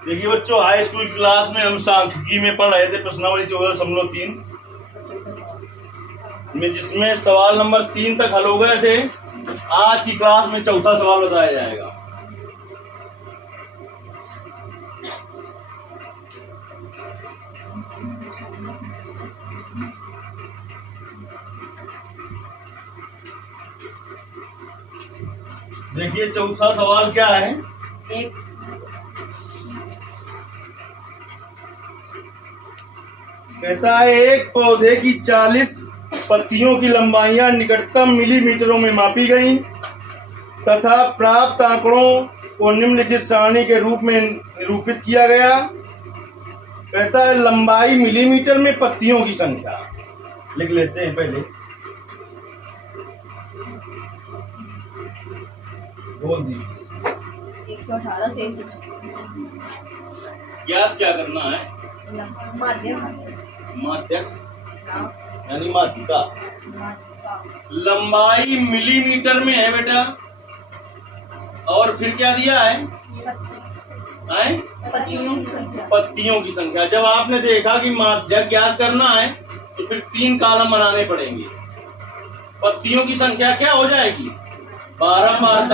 देखिए बच्चों, high school class में हम सांख्यिकी में पढ़ रहे थे प्रश्नावली 14.3 में, जिसमें सवाल नंबर 3 तक हल हो गए थे। आज की क्लास में चौथा सवाल बताया जाएगा। देखिए चौथा सवाल क्या है। कहता है एक पौधे की 40 पत्तियों की लंबाइयां निकटतम मिलीमीटरों में मापी गई तथा प्राप्त आंकड़ों को निम्नलिखित सारणी के रूप में निरूपित किया गया। कहता है लंबाई मिलीमीटर में पत्तियों की संख्या लिख लेते हैं पहले। बोल दीजिए। 118 से 126 याद क्या करना है? माध्यक यानी माध्यिका। लंबाई मिलीमीटर में है बेटा, और फिर क्या दिया है? पत्तियों की संख्या। जब आपने देखा कि माध्यक ज्ञात करना है तो फिर 3 कॉलम बनाने पड़ेंगे। पत्तियों की संख्या क्या हो जाएगी? 12 बार।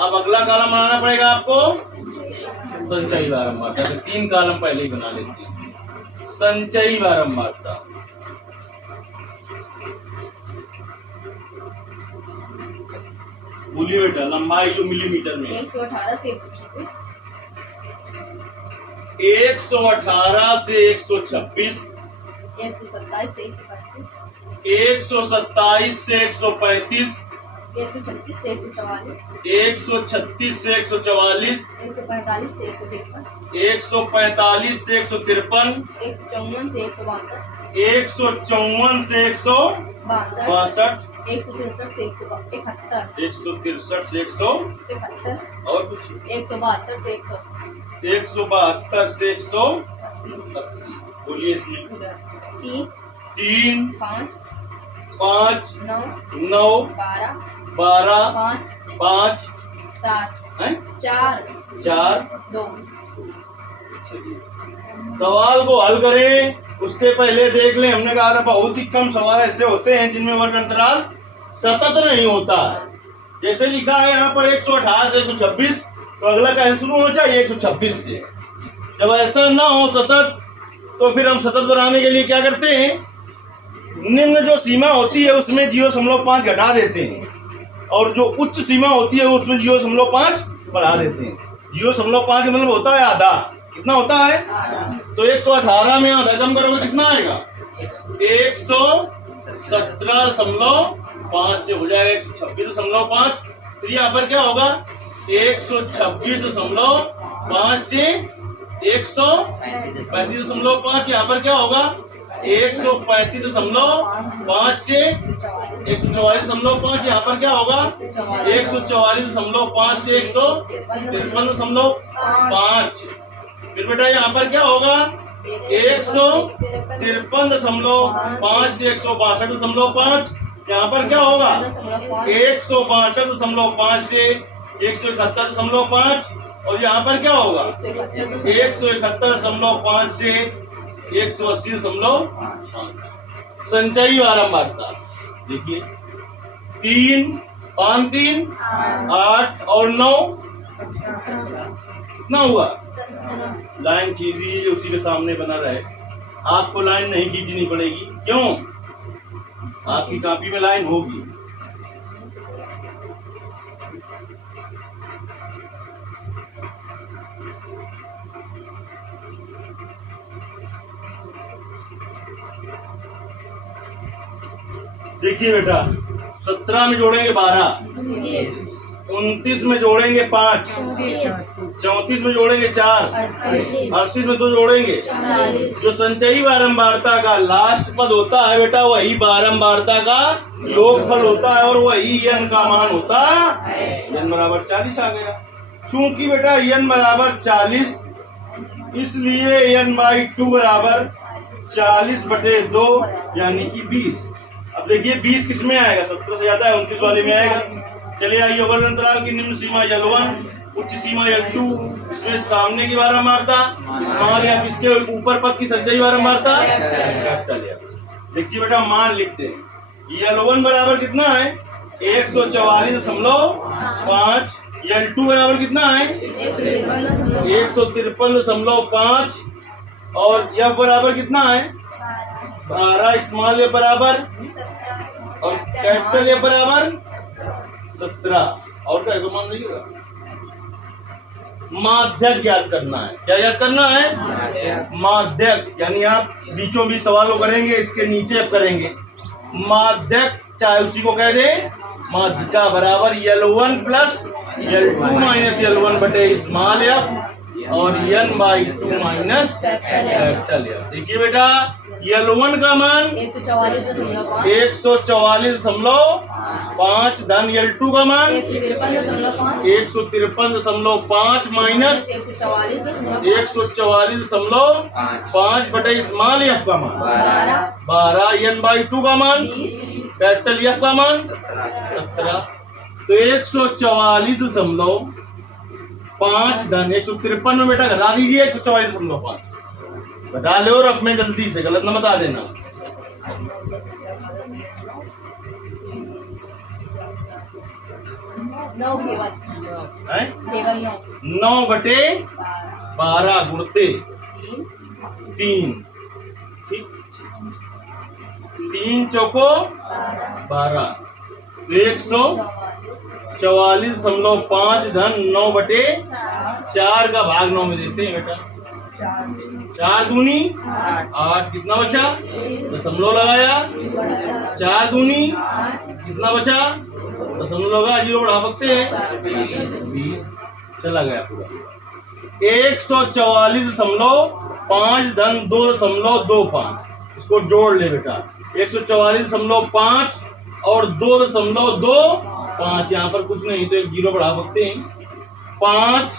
अब अगला कॉलम बनाना पड़ेगा आपको संचयी बारंबारता। तो 3 कॉलम पहले ही बना लेते हैं। संचयी बारंबारता, बोलिए बेटा। लंबाई जो मिलीमीटर में 118 से 118 से 126, 127 से 127 से 135, 136 से 144, 136 से 144, 145 से 153, 145 से 153, 154 से 162, 154 से 162, 163 से 171, 163 से 171 और कुछ 172 से 172 से 180। बोलिए इसमें 3 5 5 9 9 12 5 4 4 2। सवाल को हल करें उसके पहले देख लें। हमने कहा था बहुत ही कम सवाल ऐसे होते हैं जिनमें वर्ग अंतराल सतत नहीं होता है। जैसे लिखा है यहाँ पर 118 से 126, तो अगला कैसे शुरू हो चाहिए? 126 से। जब ऐसा ना हो सतत, तो फिर हम सतत बनाने के लिए क्या करते हैं? निम्न जो सीमा होती है उसमें 0.5 घटा देते हैं, और जो उच्च सीमा होती है उसमें 0.5 बढ़ा देते हैं। 0.5 मतलब होता है आधा। कितना होता है? तो 118 में आधा कम करोगे कितना आएगा? 117.5 से हो जाएगा 126.5। फिर यहाँ पर क्या होगा? 126.5 से 135.5। यहाँ पर क्या होगा? 135.5 से 144.5। यहाँ पर क्या होगा? 144.5 से 153.5। फिर बेटा यहाँ पर क्या होगा? 153.5 से 162.5। यहाँ पर क्या होगा? 162.5 से 171.5। और यहाँ पर क्या होगा? 171.5 से 180.5। संचयी बारंबारता देखिए 3 5 3 8 और 9 कितना हुआ? लाइन खींच दीजिए उसी के सामने बना रहे। आपको लाइन नहीं खींचनी पड़ेगी। क्यों? आपकी कॉपी में लाइन होगी। देखिए बेटा, 17 में जोड़ेंगे 12, 29 में जोड़ेंगे 5, 34 में जोड़ेंगे 4, 38 में 2 जोड़ेंगे। जो संचयी बारंबारता का लास्ट पद होता है बेटा, वही बारंबारता का योगफल होता है, और वही n का मान होता है। n बराबर 40 आ गया। चूंकि बेटा n बराबर 40, इसलिए n/2 बराबर 40/2 यानी कि 20। अब देखिए 20 किस में आएगा, 17 से ज्यादा है, 29 वाले में आएगा। चलिए आइए, वर्ग अंतराल की निम्न सीमा L1, उच्च सीमा L2, इसमें सामने की बारंबारता स्मॉल एफ, इसके ऊपर पद की संचयी बारंबारता कैपिटल एफ। देखिए बेटा मान लिखते हैं, L1 बराबर कितना है 144.5, L2 बराबर कितना है 153.5 और F बराबर कितना है 12, स्मॉल एफ बराबर और कैपिटल एफ बराबर 17। और क्या मान लीजिएगा, माध्यक ज्ञात करना है। क्या ज्ञात करना है, माध्यक, यानी आप बीचों बीच सवालों करेंगे, इसके नीचे आप करेंगे माध्यक, चाहे उसी को कह दे माध्यिका बराबर L1 plus L2 minus L1 बटे स्मॉल एफ और N/2 माइनस कैपिटल एफ। देखिए बेटा L1 का मान 144.5 धन L2 का मान 153.5 माइनस 144.5 बटे स्मॉल एफ का मान 12, N/2 का मान कैपिटल एफ का मान 17। तो 144.5 धन 153 में बेटा घटा दीजिए 144.5 घटा लो और अपने जल्दी से, गलत न बता देना। है 9 बटे 12 गुणते 3, ठीक, 3 चौको 12, 144.5 धन 9 बटे 4 का भाग 9 में देते हैं बेटा, 4 दूनी 8, कितना बचा, दशमलव लगाया, 4 दूनी कितना बचा, दशमलव लगा, 0 बढ़ा सकते हैं 20, चला गया पूरा। 144.5 धन 2.25, इसको जोड़ ले बेटा, 144.5 और 2.25, यहाँ पर कुछ नहीं तो एक 0 बढ़ा सकते हैं, 5,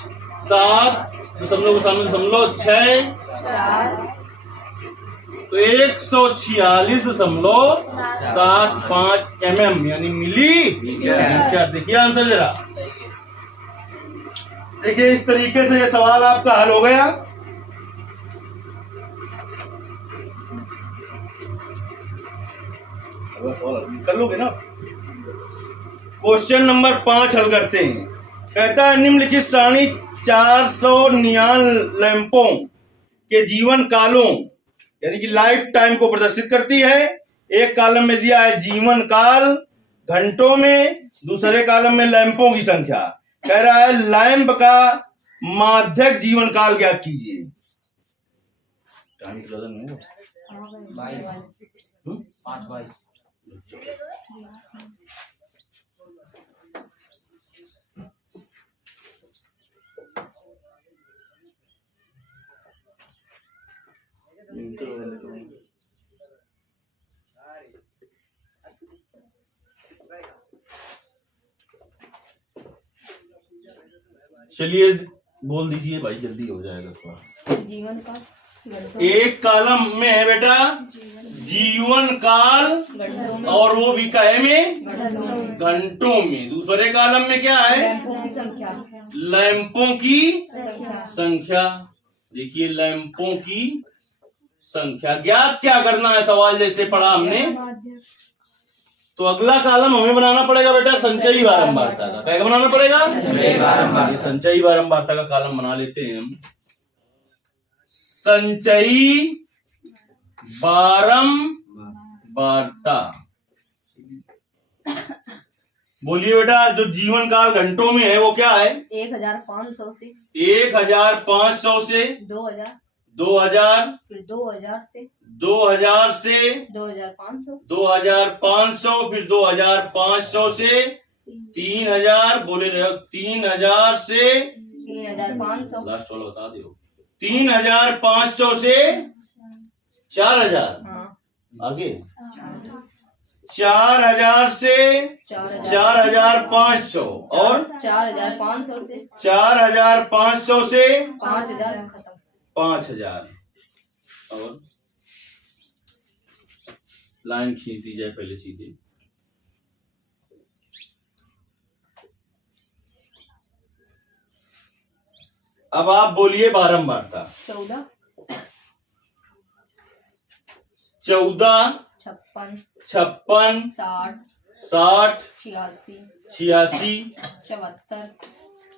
7 दशमलव के सामने दशमलव 6, तो 146.75 mm यानी मिली मीटर। देखिए आंसर जरा, देखिए इस तरीके से ये सवाल आपका हल हो गया। कर लोगे ना। क्वेश्चन नंबर 5 हल करते हैं। कहता है निम्नलिखित सारणी 400 नियान लैंपों के जीवन कालों यानी कि लाइफ टाइम को प्रदर्शित करती है। एक कॉलम में दिया है जीवन काल घंटों में, दूसरे कॉलम में लैंपों की संख्या। कह रहा है लैंप का माध्यक जीवन काल ज्ञात कीजिए। 5/22 चलिए बोल दीजिए भाई, जल्दी हो जाएगा थोड़ा। जीवन का एक कॉलम में है बेटा जीवन काल और वो भी काहे में, घंटों में। दूसरे कॉलम में क्या है, लैंपों की संख्या। देखिए लैंपों की संख्या ज्ञात क्या करना है, सवाल जैसे पढ़ा हमने। तो अगला कॉलम हमें बनाना पड़ेगा बेटा संचयी बारंबारता का। क्या बनाना पड़ेगा, संचयी बारंबारता का कॉलम बना लेते हैं हम। संचयी बारंबारता, बोलिए बेटा। जो जीवन काल घंटों में है वो क्या है, 1500 से 1500 से 2000, 2000, फिर 2000 से 2000 से 2500, 2500, फिर 2500 से 3000, बोले रहे हो 3000 से 3500, लास्ट वाला बता दो। 3500 से 4000, हाँ आगे 4000 से 4500 और 4500 से 4500 से 5000 खत्म। 5000 और लाइन खींच दी जाए पहले सीधे। अब आप बोलिए बारंबारता। 14 14 56 56 60 60 86 86 74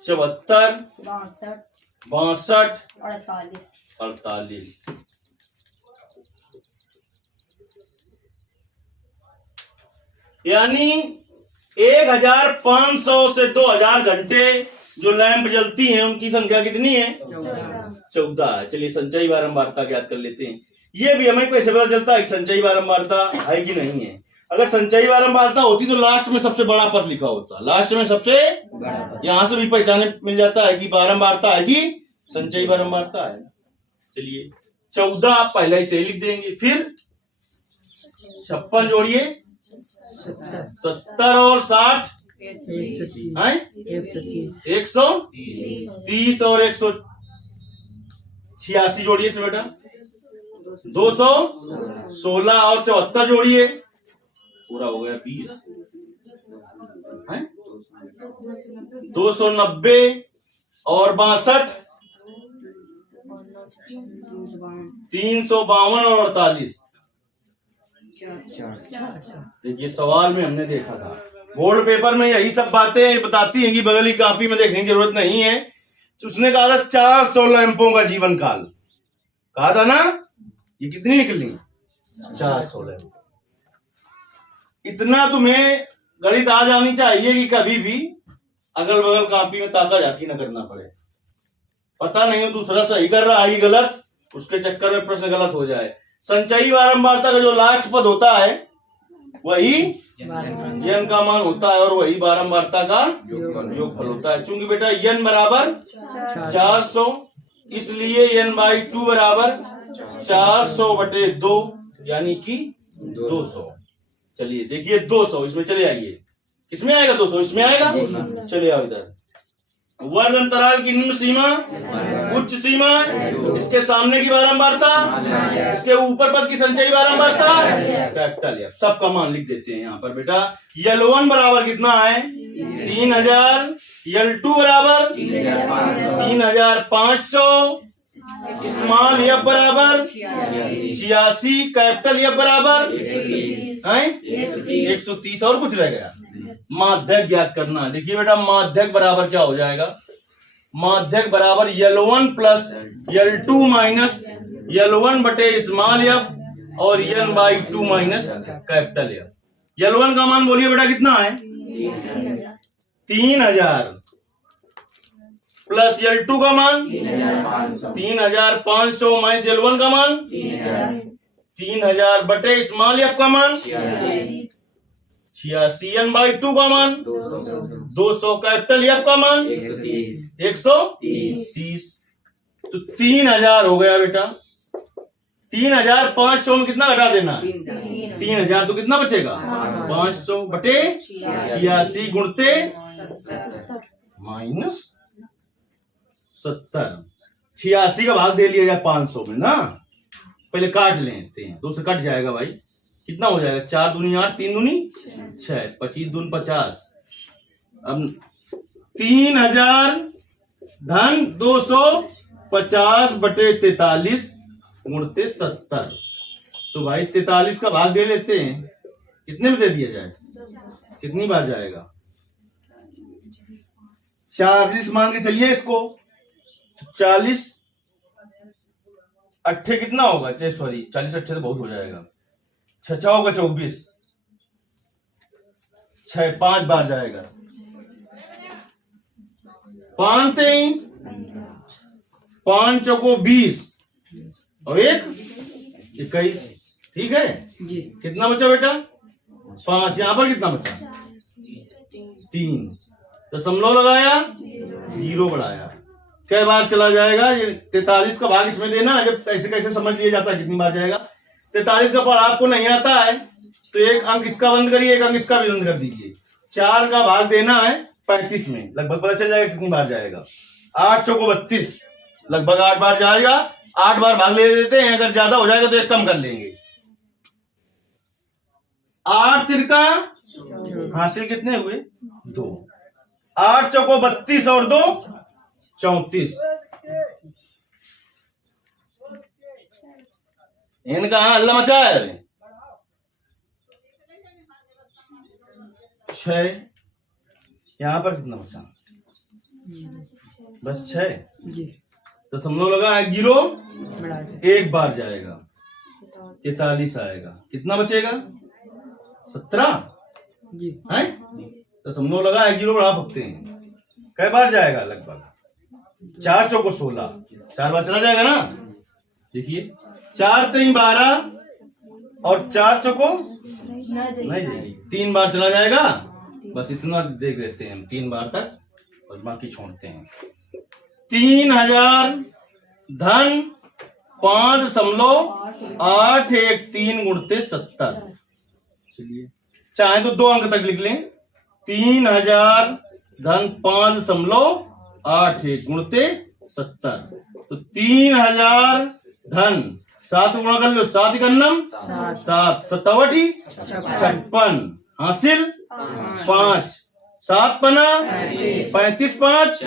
74 62 62 48 48। यानी 1500 से 2000 घंटे जो लैंप जलती हैं उनकी संख्या कितनी है? 14 है। चलिए संचयी बारंबारता ज्ञात कर लेते हैं। ये भी हमें कैसे पता चलता है कि संचयी बारंबारता है कि नहीं है? अगर संचयी बारंबारता होती तो लास्ट में सबसे बड़ा पद लिखा होता, लास्ट में सबसे यहां से भी पहचाने मिल जाता है कि बारंबारता है कि संचयी बारंबारता है। चलिए 14 पहले ही से लिख देंगे, फिर 56 जोड़िए 70 और 60 130 और 186 जोड़िए से बेटा 216 और 74 जोड़िए, पूरा हो गया 20 है 290 और 62 352 और 48। देखिए सवाल में हमने देखा था, बोर्ड पेपर में यही सब बातें बताती हैं कि बगली कॉपी में देखने की जरूरत नहीं है। तो उसने कहा था 400 लैंपों का जीवन काल, कहा था ना। ये कितनी निकली? 400 लैंप। इतना तुम्हें गणित आ जानी चाहिए कि कभी भी अगल बगल कॉपी में ताका झाकी न करना पड़े। पता नहीं दूसरा सही कर रहा है गलत, उसके चक्कर में प्रश्न गलत हो जाए। संचयी बारंबारता का जो लास्ट पद होता है वही यन का मान होता है और वही बारंबारता का योगफल होता है। चूंकि बेटा यन बराबर 400, इसलिए n/2 बराबर 400/2 यानी कि 200। चलिए देखिए 200 इसमें चले आइए, किसमें आएगा 200? इसमें आएगा। चले आओ इधर। वर्ग अंतराल की निम्न सीमा उच्च सीमा, इसके सामने की बारंबारता, इसके ऊपर पद की संचयी बारंबारता कैपिटल एफ। सबका मान लिख देते हैं यहाँ पर बेटा। L1 बराबर कितना है? 3000, L2 बराबर 3500, स्मॉल एफ बराबर 86, कैपिटल एफ बराबर 130 और कुछ रह गया। माध्यक ज्ञात करना है। देखिए बेटा माध्यक बराबर क्या हो जाएगा? माध्यक बराबर L1 plus L2 minus L1 बटे स्मॉल एफ और n/2 minus capital F. L1 का मान बोलिए बेटा कितना है? 3000 प्लस L2 का मान 3500 माइनस L1 का मान 3000 बटे स्मॉल एफ का मान 86, n/2 का मान 200, कैपिटल एफ का मान 130। तो 3000 हो गया बेटा। 3500 में कितना घटा देना है? 3000। तो कितना बचेगा? 500 बटे 86 गुणते माइनस 70। 86 का भाग दे लिया जाए 500 में ना, पहले काट लेते हैं, 2 से कट जाएगा भाई। कितना हो जाएगा? 4 दूनी 8, 3 दूनी 6, 25 दूनी 50। अब 3000 धन 250 बटे 43 गुणते 70। तो भाई 43 का भाग दे लेते हैं, कितने में दे दिया जाए? कितनी बार जाएगा? 40 मान के चलिए इसको। 40 अट्ठे कितना होगा? 40 अट्ठे तो बहुत हो जाएगा। 6 होगा 24, 6 5 बार जाएगा। 5 3 5 चौको 20 और 1 21। ठीक है जी। कितना बचा बेटा? 5। यहां पर कितना बचा? 3। दशमलव लगाया, 0 बढ़ाया। कई बार चला जाएगा? ये 43 का भाग इसमें देना है। जब कैसे कैसे समझ लिया जाता है कितनी बार जाएगा। 43 का पार आपको नहीं आता है तो एक अंक इसका बंद करिए, एक अंक इसका भी बंद कर दीजिए। 4 का भाग देना है 35 में, लगभग पता चल जाएगा कितनी बार जाएगा। 8 चौको 32, लगभग 8 बार जाएगा। 8 बार भाग ले देते हैं, अगर ज्यादा हो जाएगा तो एक कम कर लेंगे। 8 तिरका हासिल कितने हुए 2, 8 चौको 32 और 2 34। इनका अल्लाह मचा है। 6 यहाँ पर कितना बचा बस 6 दशमलव लगा है, 0 एक बार जाएगा 43 आएगा, कितना बचेगा 17 है। दशमलव लगा है, 0 बढ़ा सकते हैं, कई बार जाएगा लगभग 4 चौको 16, 4 बार चला जाएगा ना। देखिए 4 3 12 और 4 चौको नहीं जाएगी, 3 बार चला जाएगा, बस इतना देख लेते हैं हम 3 बार तक और बाकी छोड़ते हैं। 3000 धन 5.813 गुणते 70। चलिए चाहे तो 2 अंक तक लिख लें, 3000 धन 5.81 गुणते 70। तो 3000 धन 7 गुणा कर लो, 7 गन्नम 7 57 56 हासिल 5 7 पना 35 5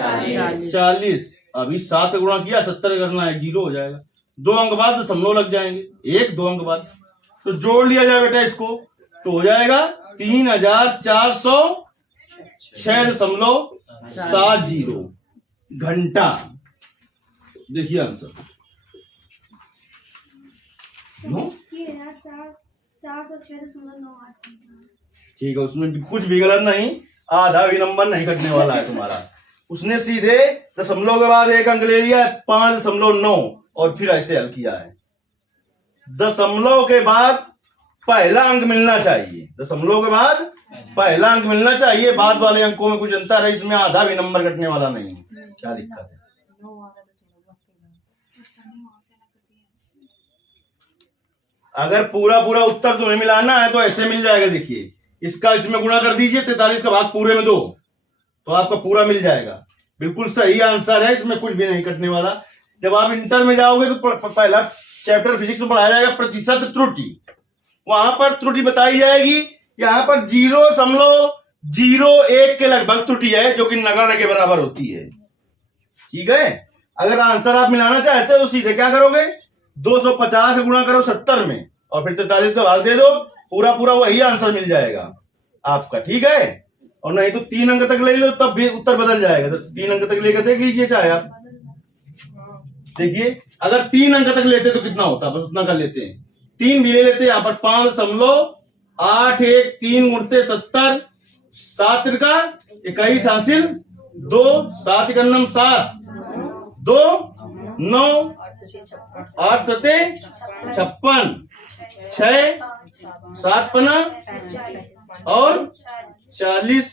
40। अभी 7 गुणा किया 70 करना है, 0 हो जाएगा। 2 अंक बाद दशमलव लग जाएंगे, 1 2 अंक बाद तो जोड़ लिया जाए बेटा इसको, तो हो जाएगा 3406.70 घंटा। देखिए आंसर ठीक है, उसमें भी कुछ भी गलत नहीं, आधा भी नंबर नहीं कटने वाला है तुम्हारा। उसने सीधे दशमलव के बाद 1 अंक ले लिया है 5.9 और फिर ऐसे हल किया है। दशमलव के बाद पहला अंक मिलना चाहिए, दशमलव के बाद पहला अंक मिलना चाहिए, बाद वाले अंकों में कुछ अंतर है, इसमें आधा भी नंबर कटने वाला नहीं है। क्या दिक्कत है? अगर पूरा पूरा उत्तर तुम्हें मिलाना है तो ऐसे मिल जाएगा। देखिए इसका इसमें गुणा कर दीजिए, 43 का भाग पूरे में 2 तो आपका पूरा मिल जाएगा। बिल्कुल सही आंसर है, इसमें कुछ भी नहीं कटने वाला। जब आप इंटर में जाओगे तो पहला चैप्टर फिजिक्स में पढ़ाया जाएगा प्रतिशत त्रुटि, वहां पर त्रुटि बताई जाएगी। यहाँ पर 0.01 के लगभग त्रुटि है जो कि नगण्य के बराबर होती है। ठीक है, अगर आंसर आप मिलाना चाहते हो तो सीधे क्या करोगे, 250 गुणा करो 70 में और फिर 43 का भाग दे दो, पूरा पूरा वही आंसर मिल जाएगा आपका। ठीक है, और नहीं तो 3 अंक तक ले लो तब भी उत्तर बदल जाएगा। तो 3 अंक तक लेकर देख लीजिए चाहे आप। देखिए अगर 3 अंक तक लेते तो कितना होता, बस उतना कर लेते हैं। 3 भी ले लेते हैं यहाँ पर 5.813 गुणते 70, 7 तिरका 21 हासिल 2, 7 गन्नम 7 2 9 8 सते 56 6 7 पना और 40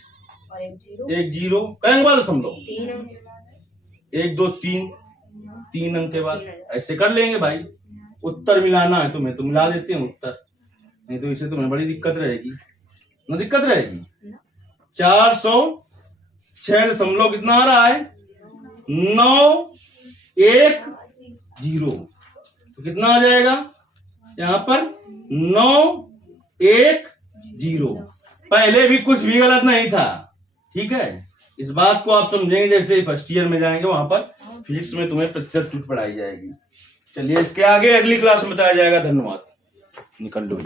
1 0 कहेंगे बाद दशमलव 1 2 3 अंक के बाद ऐसे कर लेंगे भाई। उत्तर मिलाना है तुम्हें तो मिला देते हैं उत्तर, नहीं तो इसे तुम्हें बड़ी दिक्कत रहेगी ना, दिक्कत रहेगी। 406 कितना आ रहा है 910 तो कितना आ जाएगा यहाँ पर 910। पहले भी कुछ भी गलत नहीं था। ठीक है, इस बात को आप समझेंगे जैसे फर्स्ट ईयर में जाएंगे, वहां पर फिजिक्स में तुम्हें प्रतिशत त्रुटि पढ़ाई जाएगी। चलिए इसके आगे अगली क्लास में बताया जाएगा। धन्यवाद, निकल लो।